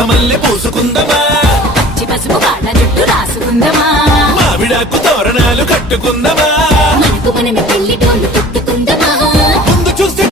గంధమల్లె పూసుకుందమా, పచ్చి పసుపు కాళ్ళ జుట్టు రాసుకుందమా, మావిడాకు తోరణాలు కట్టుకుందమా, మనకు మనమే పెళ్లి